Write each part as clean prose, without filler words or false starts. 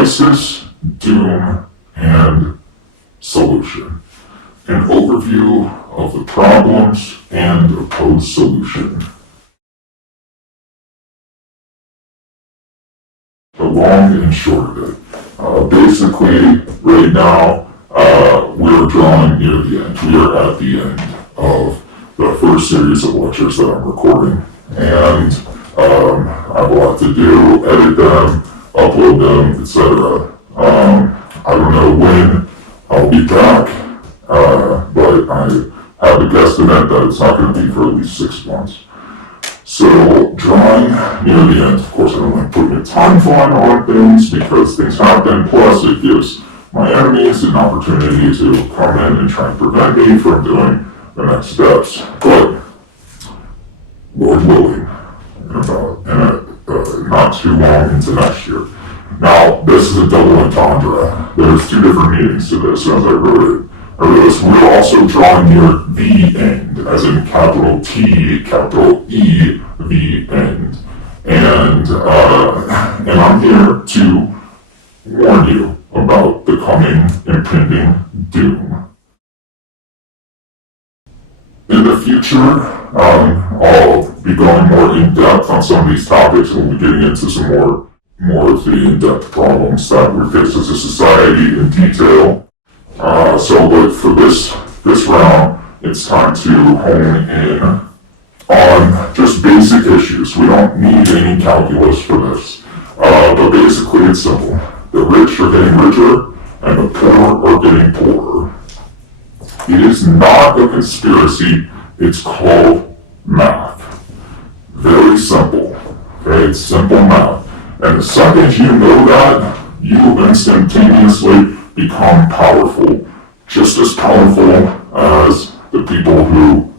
crisis, doom, and solution. An overview of the problems and proposed solution. The long and short of it. Basically, right now, we're drawing near the end. We are at the end of the first series of lectures that I'm recording. And I have a lot to do, edit them, upload them, etc. I don't know when I'll be back, but I have a guesstimate that it's not going to be for at least 6 months. So, drawing near the end, of course I don't like putting a timeline on things because things happen, plus it gives my enemies an opportunity to come in and try and prevent me from doing the next steps. But, Lord willing, not too long into next year. Now, this is a double entendre. There's 2 different meanings to this as I wrote it. I realized we're also drawing near the end, as in capital T, capital E, the end. And I'm here to warn you about the coming impending doom. In the future, I'll be going more in depth on some of these topics, and we'll be getting into some more of the in-depth problems that we face as a society in detail. But for this round, it's time to hone in on just basic issues. We don't need any calculus for this. But basically it's simple. The rich are getting richer, and the poor are getting poorer. It is not a conspiracy, it's called math. Very simple. Okay, it's simple math. And the second you know that, you instantaneously become powerful. Just as powerful as the people who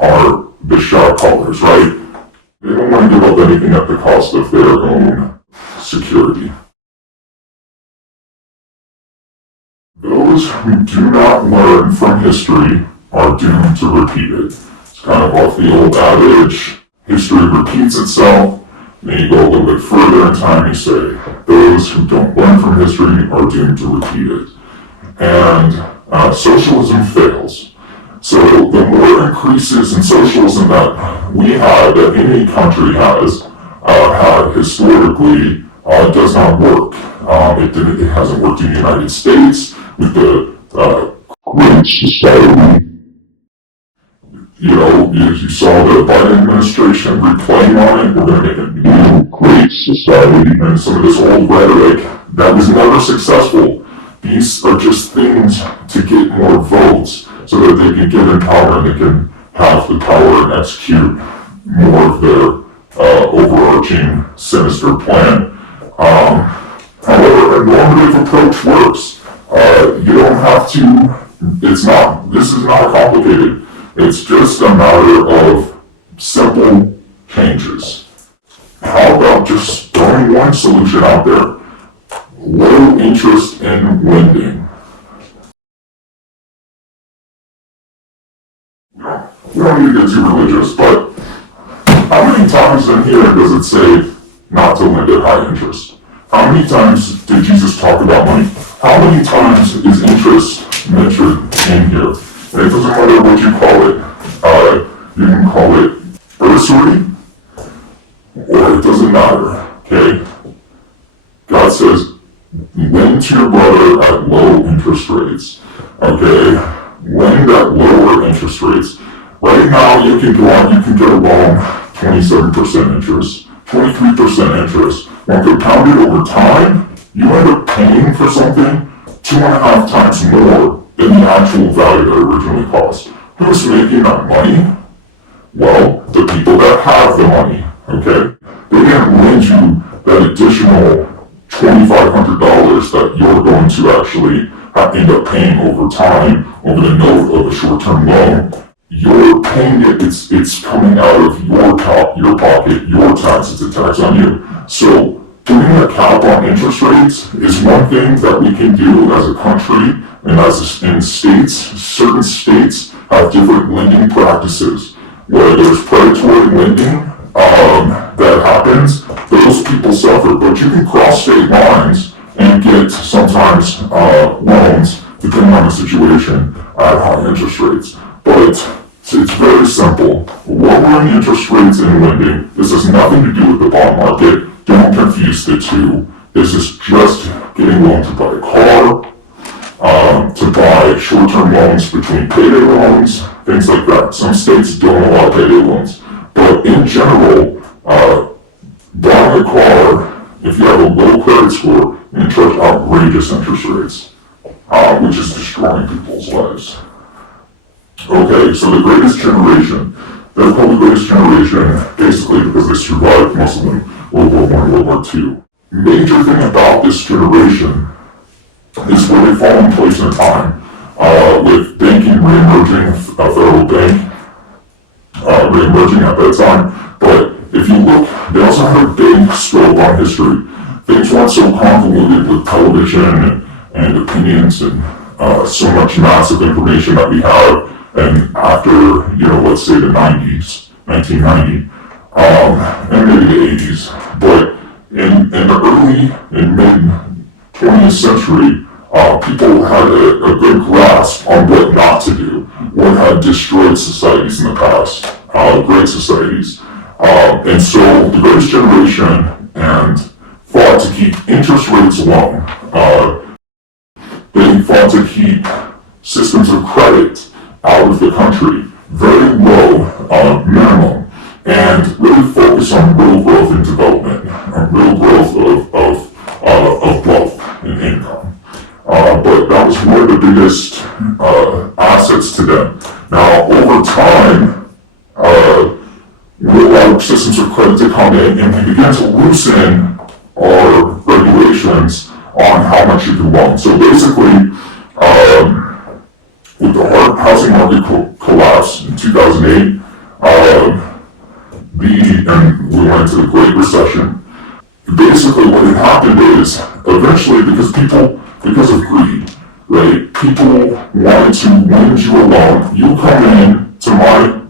are the shot callers, right? They don't want to give up anything at the cost of their own security. Those who do not learn from history are doomed to repeat it. It's kind of off the old adage, history repeats itself. Then you go a little bit further in time, you say, those who don't learn from history are doomed to repeat it. And socialism fails. So the more increases in socialism that we have, that any country has had historically, does not work. It hasn't worked in the United States with the Great Society. You know, you saw the Biden administration replaying on it. We're going to make a new Great Society. And some of this old rhetoric that was never successful. These are just things to get more votes so that they can get in power and they can have the power and execute more of their overarching sinister plan. However, a normative approach works. You don't have to, this is not complicated. It's just a matter of simple changes. How about just throwing one solution out there? Low interest in lending. We don't need to get too religious, but how many times in here does it say not to lend at high interest? How many times did Jesus talk about money? How many times is interest mentioned in here? And it doesn't matter what you call it. You can call it bursary, or it doesn't matter, okay? God says, lend to your brother at low interest rates, okay? Lend at lower interest rates. Right now, you can get a loan 27% interest, 23% interest. When compounded over time, you end up paying for something 2.5 times more than the actual value that it originally cost. Who's making that money? Well, the people that have the money, okay? They can't lend you that additional $2,500 that you're going to actually end up paying over time over the note of a short-term loan. You're paying it, it's coming out of your pocket, your tax, it's a tax on you. So putting a cap on interest rates is one thing that we can do as a country and in states. Certain states have different lending practices. Where there's predatory lending that happens, those people suffer. But you can cross state lines sometimes loans, depending on the situation, at high interest rates. But it's very simple. Lowering interest rates in lending, this has nothing to do with the bond market. Don't confuse the two. This is just getting loans to buy a car, to buy short-term loans between payday loans, things like that. Some states don't allow payday loans. But in general, buying a car, if you have a low credit score, you can charge outrageous interest rates, which is destroying people's lives. Okay, so the greatest generation, they're called the greatest generation, basically because they survived most of them World War I and World War II. Major thing about this generation is where they fall in place in time, with banking re-emerging, federal bank re-emerging at that time. But if you look, they also had a big scope on history. Things weren't so convoluted with television and opinions and so much massive information that we have. And after, let's say the 90s, 1990, and maybe the 80s, but in the early and mid 20th century, people had a good grasp on what not to do, what had destroyed societies in the past, great societies. And so the greatest generation and fought to keep interest rates low. They fought to keep systems of credit out of the country, very low, minimum, and really focus on real growth and development, real growth of wealth and income. But that was one of the biggest assets to them. Now, over time, we allowed systems of credit to come in, and we began to loosen our regulations on how much you can loan. So basically, with the hard housing market collapse in 2008, and we went into the Great Recession. Basically, what had happened is, eventually, because of greed, right? People wanted to lend you a loan. You come in to my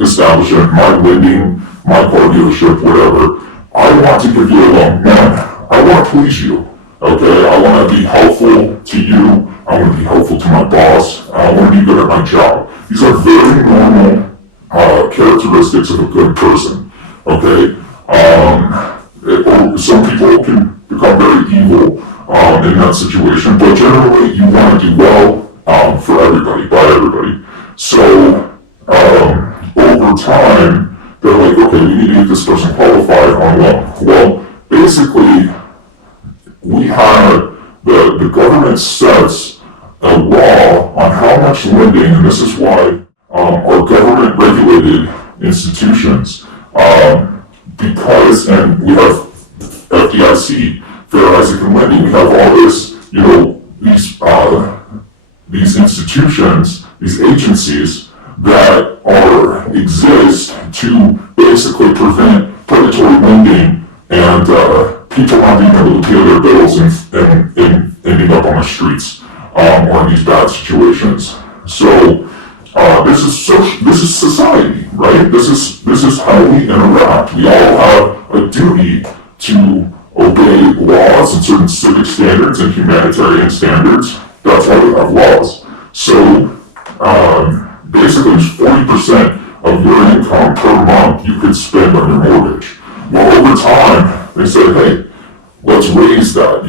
establishment, my lending, my car dealership, whatever. I want to give you a loan. Man, I want to please you. Okay, I want to be helpful to you. I want to be helpful to my boss. I want to be good at my job. These are very normal characteristics of a good person. Okay, some people can become very evil in that situation, but generally you want to do well for everybody, by everybody. So over time, they're like, okay, we need to get this person qualified on loan. Well, basically, we had the government sets a law on how much lending, and this is why our government-regulated institutions, because, and we have FDIC, Fair Isaac and Lending, we have all this, these institutions, these agencies that exist to basically prevent predatory lending and people not being able to pay their bills and ending up on the streets or in these bad situations. So this is society, right? This is how we interact. We all have a duty to obey laws and certain civic standards and humanitarian standards. That's why we have laws. So basically, 40% of your income per month you could spend on your mortgage. Well, over time, they said, hey, let's raise that,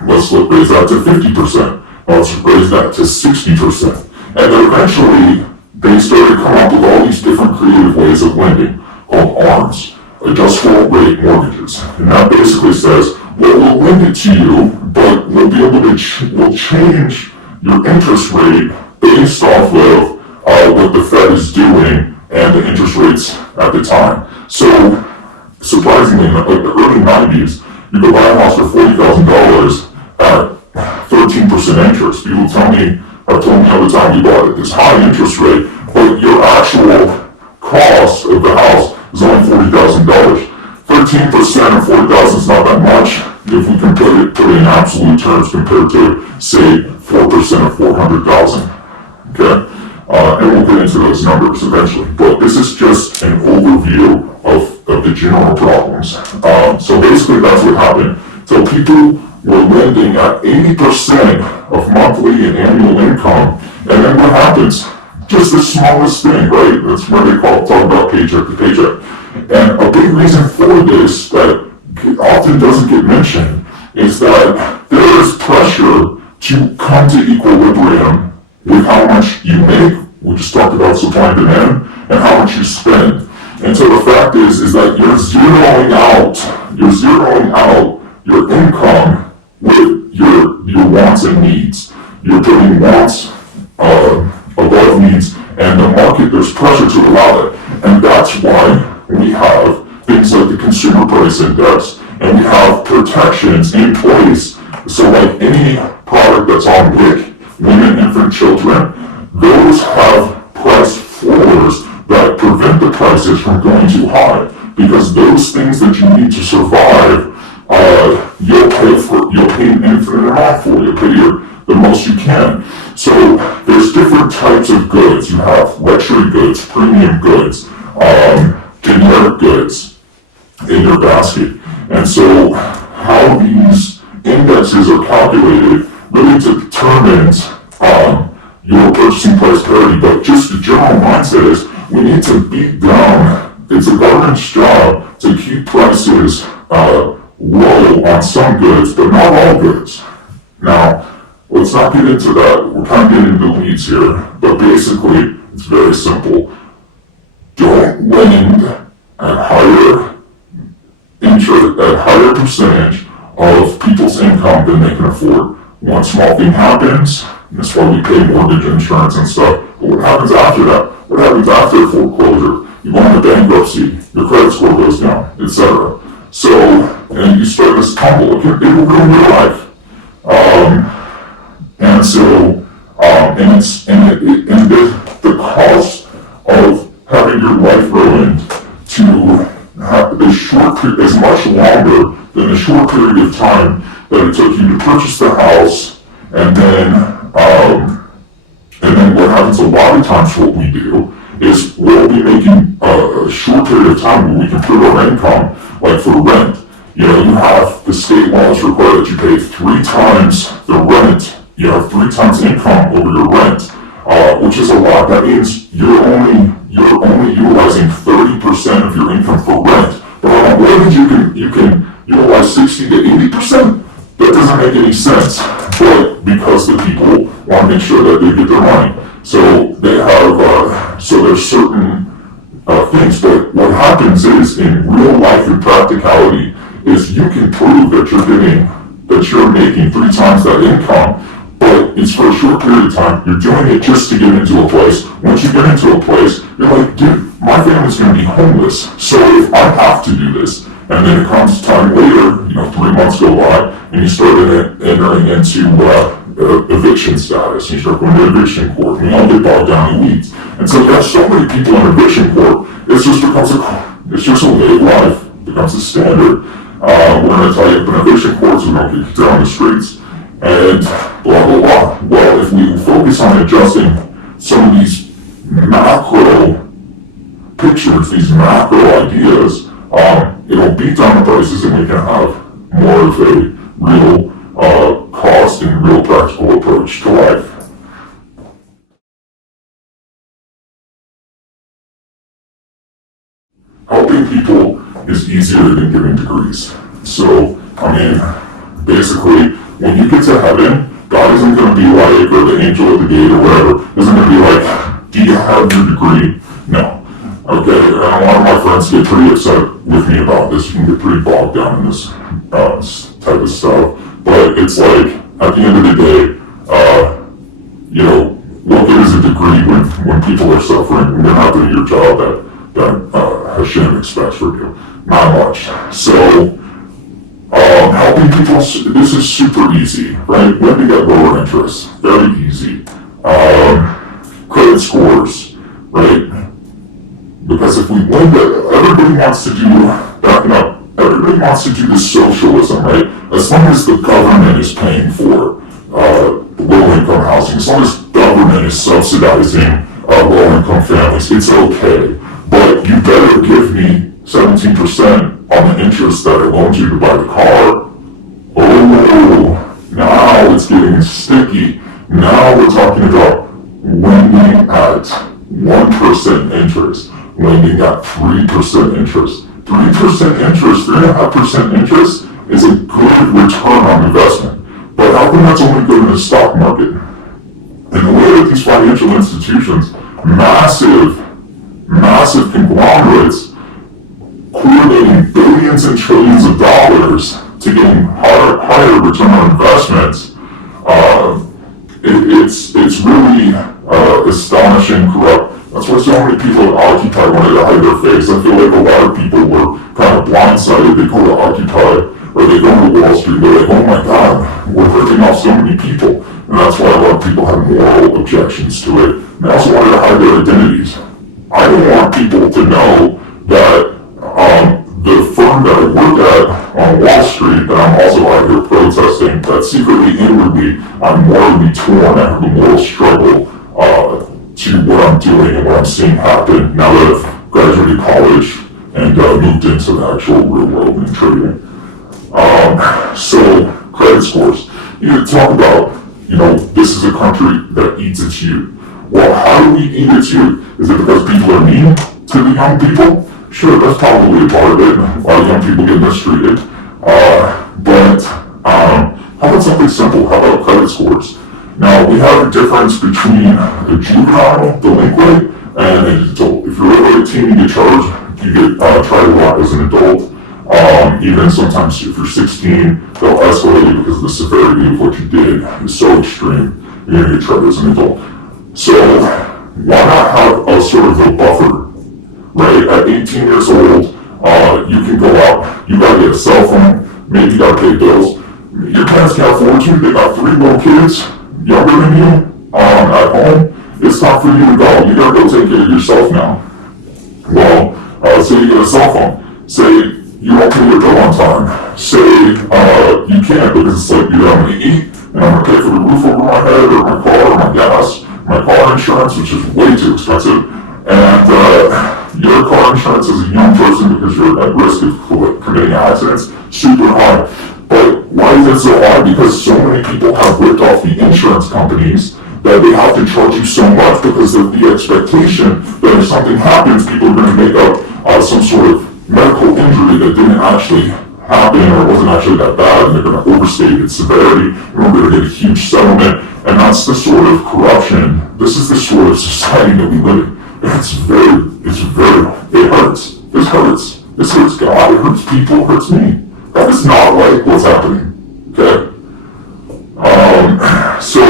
let's raise that to 50%. Let's raise that to 60%. And then eventually, they started to come up with all these different creative ways of lending called ARMs, adjustable rate mortgages. And that basically says, well, we'll lend it to you, but we'll be able to we'll change your interest rate based off of what the Fed is doing and the interest rates at the time. So, surprisingly, in the early 90s, you could buy a house for $40,000 at 13% interest. People have told me all the time we bought it, this high interest rate, but your actual cost of the house is only $40,000. 13% of $40,000 is not that much if we can put it in absolute terms compared to, say, 4% of $400,000. Okay? And we'll get into those numbers eventually. But this is just an overview of the general problems. So basically that's what happened So people were lending at 80% of monthly and annual income, and then what happens? Just the smallest thing, right? That's what they talk about paycheck to paycheck. And a big reason for this that often doesn't get mentioned is that there is pressure to come to equilibrium with how much you make. We just talked about supply and demand, and how much you spend. And so the fact is that you're zeroing out your income with your wants and needs. You're putting wants above needs, and the market, there's pressure to allow it. And that's why we have things like the consumer price index, and we have protections in place. So like any product that's on WIC, women, infant, children, those have price floors that prevent the prices from going too high, because those things that you need to survive, you'll pay an infinite amount for. You'll pay the most you can. So there's different types of goods. You have luxury goods, premium goods, generic goods in your basket. And so how these indexes are calculated really determines your purchasing price parity. But just the general mindset is we need to beat down. It's a government's job to keep prices low on some goods, but not all goods. Now, let's not get into that. We're kind of getting into the weeds here, but basically, it's very simple. Don't lend at higher percentage of people's income than they can afford. One small thing happens, and that's why we pay mortgage insurance and stuff. But what happens after that? What happens after foreclosure? You go into bankruptcy, your credit score goes down, etc. So, and you start this tumble. It will ruin your life. And so, the cost of having your life ruined to have this short period is much longer than the short period of time that it took you to purchase the house, and then what happens a lot of times, what we do is we'll be making a short period of time where we can put our income, like for rent. You know, you have the state laws require that you pay 3 times the rent. You have 3 times income over your rent, which is a lot. That means you're only utilizing 30% of your income for rent. But on a mortgage, you can utilize 60 to 80%. That doesn't make any sense. But because the people want to make sure that they get their money, so they have so there's certain things. But what happens is, in real life and practicality, is you can prove that you're making 3 times that income, but it's for a short period of time. You're doing it just to get into a place. Once you get into a place, you're like, dude, my family's going to be homeless. So if I have to do this, and then it comes time later, 3 months go by, and you start entering into eviction status, and you start going to eviction court, and we all get bogged down in the weeds. And so you have so many people in eviction court, it's just a way of life. It becomes a standard. We're going to tell you, in eviction courts, we don't get down the streets, and blah, blah, blah. Well, if we focus on adjusting some of these macro pictures, these macro ideas, it'll beat down the prices, and we can have more of a real cost and real practical approach to life. Helping people is easier than giving degrees. So, basically, when you get to heaven, God isn't going to be like, or the angel at the gate or whatever, isn't going to be like, do you have your degree? No. Okay, and a lot of my friends get pretty upset with me about this. You can get pretty bogged down in this type of stuff. But it's like, at the end of the day, what good is a degree when people are suffering, when you're not doing your job that Hashem expects from you? Not much. So, helping people, this is super easy, right? When to get lower interest, very easy. Credit scores, right? Because if we lend it, everybody wants to do this socialism, right? As long as the government is paying for low-income housing, as long as government is subsidizing low-income families, it's okay. But you better give me 17% on the interest that I loaned you to buy the car, it's getting sticky. Now we're talking about lending at 1% interest, lending at 3% interest. 3% interest, 3.5% interest is a good return on investment. But how come that's only good in the stock market? And the way that these financial institutions, massive conglomerates, coordinating billions and trillions of dollars to getting higher return on investments, it's really astonishing, corrupt. That's why so many people at Occupy wanted to hide their face. I feel like a lot of people were kind of blindsided. They go to Occupy or they go to Wall Street. They're like, oh my God, we're ripping off so many people. And that's why a lot of people have moral objections to it. They also wanted to hide their identities. I don't want people to know that the firm that I work at on Wall Street, that I'm also out here protesting, that secretly, inwardly, I'm morally torn. I have a moral struggle to what I'm doing and what I'm seeing happen now that I've graduated college and moved into the actual real world and trading. So, credit scores. You talk about, this is a country that eats its youth. Well, how do we eat its youth? Is it because people are mean to the young people? Sure, that's probably a part of it. A lot of young people get mistreated. But how about something simple? How about credit scores? Now, we have a difference between a juvenile delinquent and an adult. If you're over 18, you get charged, you get tried a lot as an adult. Even sometimes if you're 16, they'll escalate you because the severity of what you did is so extreme, you're going to get tried as an adult. So, why not have a sort of a buffer, right? At 18 years old, you can go out, you gotta get a cell phone, maybe you gotta pay bills. Your parents can't afford you, they got 3 little kids, younger than you, at home. It's time for you to go. You gotta go take care of yourself now. Well, say you get a cell phone. Say you won't pay your bill on time. Say you can't because it's like, I'm gonna eat, and I'm gonna pay for the roof over my head, or my car, or my gas, my car insurance, which is way too expensive. And your car insurance as a young person, because you're at risk of committing accidents, super high. But why is it so high? Because so many people have ripped off the insurance companies that they have to charge you so much because of the expectation that if something happens, people are going to make up some sort of medical injury that didn't actually happen or wasn't actually that bad, and they're going to overstate its severity, and we're going to get a huge settlement. And that's the sort of corruption, this is the sort of society that we live in. It hurts. This hurts. This hurts God, it hurts people, it hurts me. That is not like what's happening, okay? So,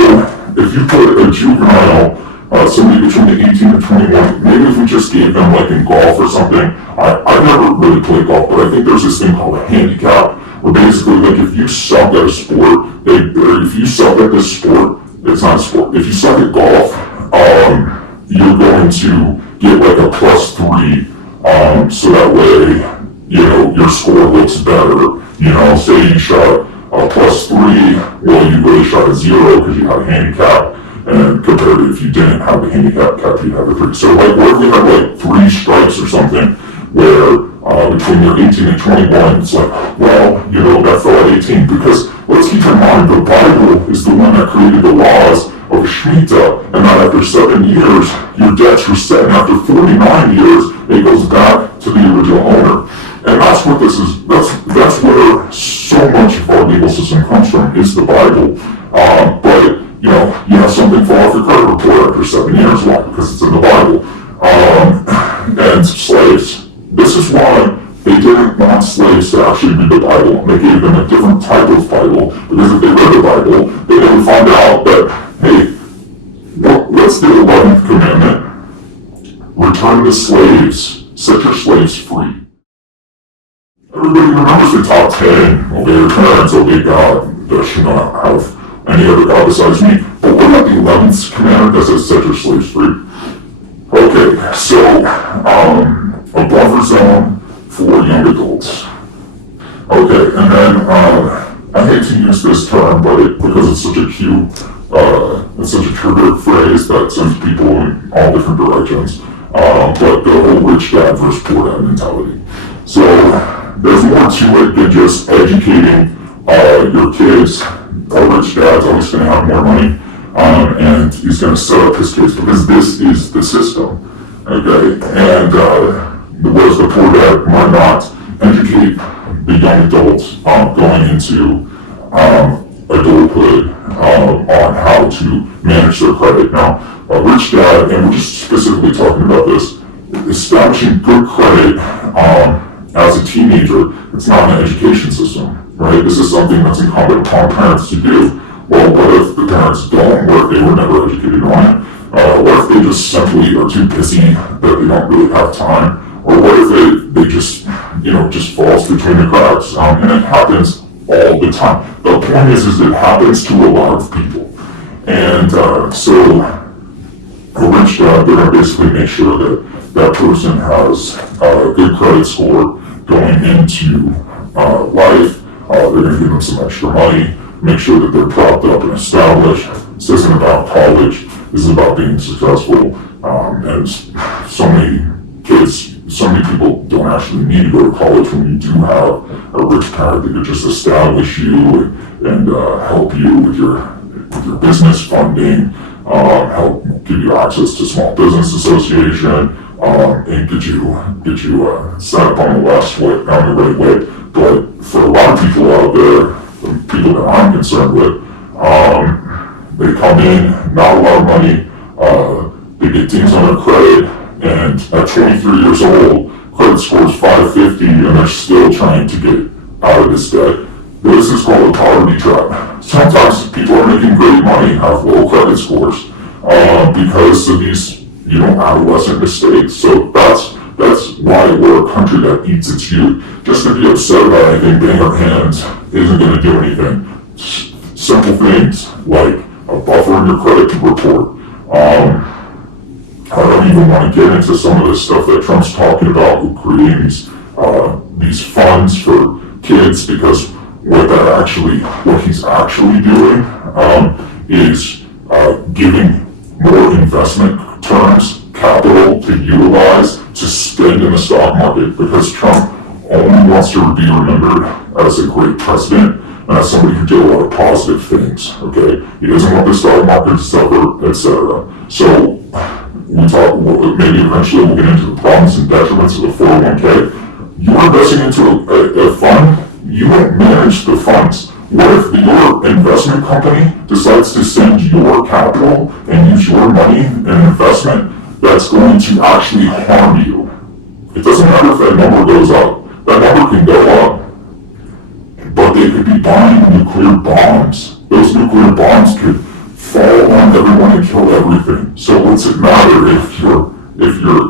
if you put a juvenile, somebody between 18 and 21, maybe if we just gave them, like in golf or something, I've never really played golf, but I think there's this thing called a handicap, where basically, like, if you suck at a sport, if you suck at this sport, it's not a sport. If you suck at golf, you're going to get like a +3, so that way, your score looks better. Say you shot a +3, well, you really shot a 0 because you had a handicap, and compared to if you didn't have the handicap, you'd have a 3. So, like, what if we have like 3 strikes or something, where between your 18 and 21, it's like, well, that fell at 18, because let's keep in mind, the Bible is the one that created the laws of Shemitah, and that after 7 years, your debts were set, and after 49 years, it goes back to the original owner. And that's what this is, that's where so much of our legal system comes from, is the Bible. But, you have something fall off your credit report after 7 years, why? Because it's in the Bible. And slaves, this is why they didn't want slaves to actually read the Bible. They gave them a different type of Bible, because if they read the Bible, they would find out that, hey, what's the 11th commandment? Return the slaves, set your slaves free. Everybody remembers the top 10, obey your parents, obey God, thou shalt not have any other God besides me. But what about the 11th commandment that says set your slaves free? Okay, so, a buffer zone for young adults. Okay, and then, I hate to use this term, but because it's such a cute, it's such a trigger phrase that sends people in all different directions, but the whole rich dad versus poor dad mentality. So, there's more to it than just educating your kids a rich dad's always going to have more money, and he's going to set up his kids because this is the system, okay? And whereas the poor dad might not educate the young adults going into adulthood on how to manage their credit. Now, a rich dad, and we're just specifically talking about this, establishing good credit as a teenager, it's not an education system, right? This is something that's incumbent upon parents to do. Well, what if the parents don't? What if they were never educated on it? What if they just simply are too busy that they don't really have time? Or what if they just, just falls between the cracks? And it happens all the time. The point is it happens to a lot of people. And so a rich dad, they're going to basically make sure that that person has a good credit score going into life. They're going to give them some extra money, make sure that they're propped up and established. This isn't about college. This is about being successful. And so many kids, so many people don't actually need to go to college when you do have a rich parent that could just establish you and help you with your business funding, help give you access to small business association, and get you set up on the right way. But for a lot of people out there, the people that I'm concerned with, they come in, not a lot of money, they get things on their credit, and at 23 years old, credit score is 550, and they're still trying to get out of this debt. This is called a poverty trap. Sometimes people are making great money, have low credit scores, because of these, adolescent mistakes. So that's why we're a country that eats its youth. Just to be upset about anything, bang our hands, isn't going to do anything. Simple things like a buffer in your credit report. I don't even want to get into some of the stuff that Trump's talking about with creating these funds for kids, because what he's actually doing is giving more investment terms, capital to utilize to spend in the stock market, because Trump only wants to be remembered as a great president and as somebody who did a lot of positive things, okay? He doesn't want the stock market to suffer, etc. So maybe eventually we'll get into the problems and detriments of the 401k. You're investing into a fund, you don't manage the funds. What if your investment company decides to send your capital and use your money in an investment that's going to actually harm you? It doesn't matter if that number goes up. That number can go up, but they could be buying nuclear bombs. Those nuclear bombs could fall on everyone and kill everything. So what's it matter if your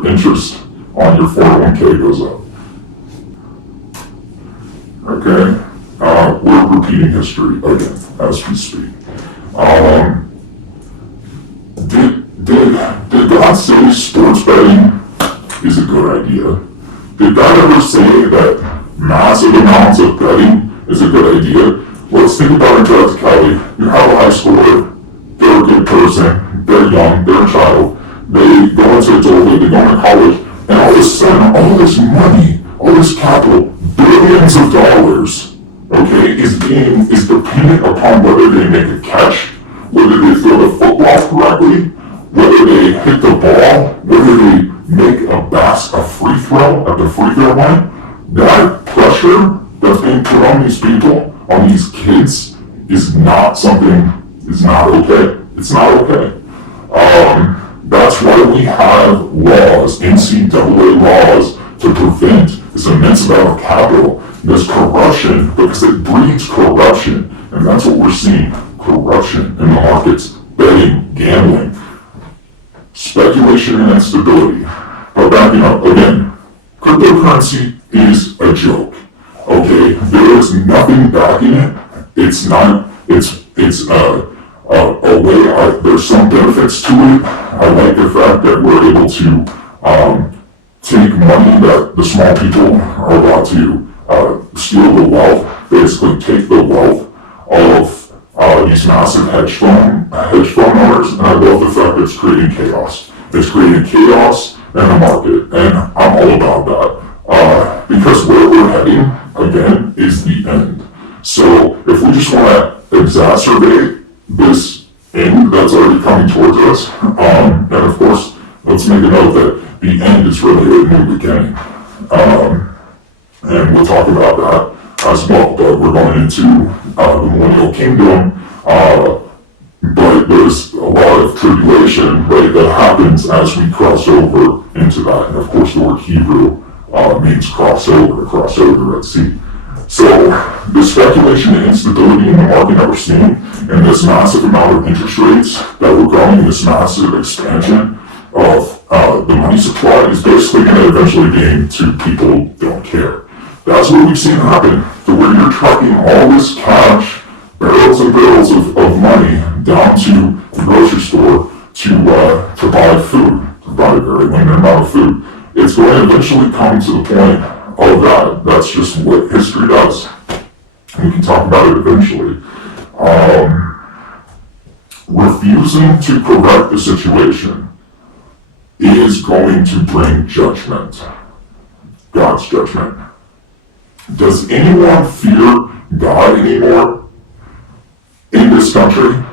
interest on your 401k goes up? Okay, we're repeating history again as we speak. Did God say sports betting is a good idea? Did God ever say that massive amounts of betting is a good idea? Let's think about it, Judge Kelly. You have a high schooler, they're a good person, they're young, they're a child, they go into adulthood, they go into college, and all of a sudden, all this money, all this capital, billions of dollars, okay, is dependent upon whether they make a catch, whether they throw the football correctly, whether they hit the ball, whether they make a free throw at the free throw line. That pressure that's being put on these people, on these kids, is not okay. It's not okay. That's why we have laws, NCAA laws, to prevent this immense amount of capital, this corruption, because it breeds corruption, and that's what we're seeing, corruption in the markets, betting, gambling, speculation and instability. But backing up, again, cryptocurrency is a joke, okay? There is nothing backing it. It's a way, there's some benefits to it. I like the fact that we're able to take money that the small people are about to steal the wealth, basically take the wealth of these massive hedge fund owners, and I love the fact that it's creating chaos. It's creating chaos in the market, and I'm all about that. Because where we're heading, again, is the end. So if we just want to exacerbate this end that's already coming towards us. And of course, let's make a note that the end is really a new beginning. And we'll talk about that as well, but we're going into the millennial kingdom, but there's a lot of tribulation, right, that happens as we cross over into that. And of course, the word Hebrew means cross over the Red Sea. So the speculation and instability in the market that we're seeing, and this massive amount of interest rates that we're growing, this massive expansion of the money supply is basically going to eventually gain to people don't care. That's what we've seen happen, to where you're trucking all this cash, barrels and barrels of money down to the grocery store to buy food, to buy a very limited amount of food. It's going to eventually come to the point of that. That's just what history does. We can talk about it eventually. Refusing to correct the situation is going to bring judgment. God's judgment. Does anyone fear God anymore in this country?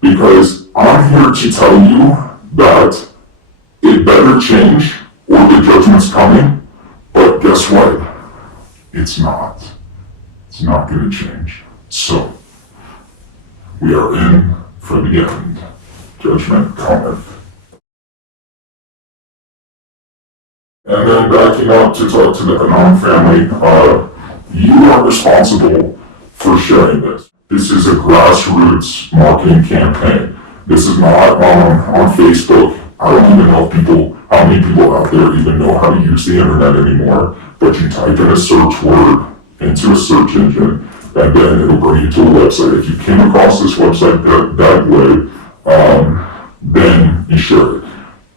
Because I'm here to tell you that it better change or the judgment's coming. But guess what? It's not. It's not going to change. So, we are in for the end. Judgment cometh. And then backing up to talk to the Anon family, you are responsible for sharing this. This is a grassroots marketing campaign. This is not on Facebook. I don't even know how many people out there even know how to use the internet anymore, but you type in a search word into a search engine, and then it'll bring you to a website. If you came across this website that way, then you share it.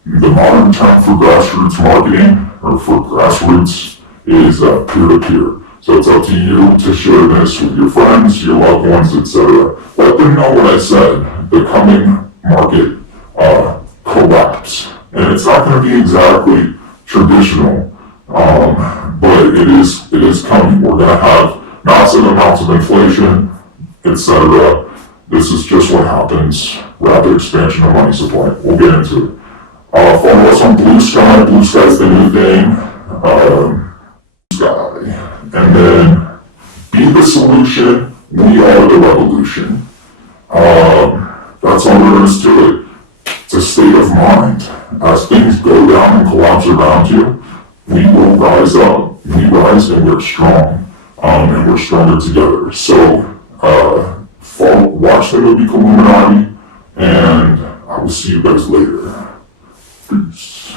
The modern term for grassroots marketing, or for grassroots, is peer-to-peer. So it's up to you to share this with your friends, your loved ones, etc. Let them know what I said. The coming market collapse. And it's not going to be exactly traditional, but it is coming. We're going to have massive amounts of inflation, etc. This is just what happens. Rapid expansion of money supply. We'll get into it. Follow us on Blue Sky. Blue Sky's the new thing. Sky. And then be the solution. We are the revolution. That's all there is to it. It's a state of mind. As things go down and collapse around you, we will rise up. We rise and we're strong. And we're stronger together. So, watch the movie Illuminati, and I will see you guys later. Peace.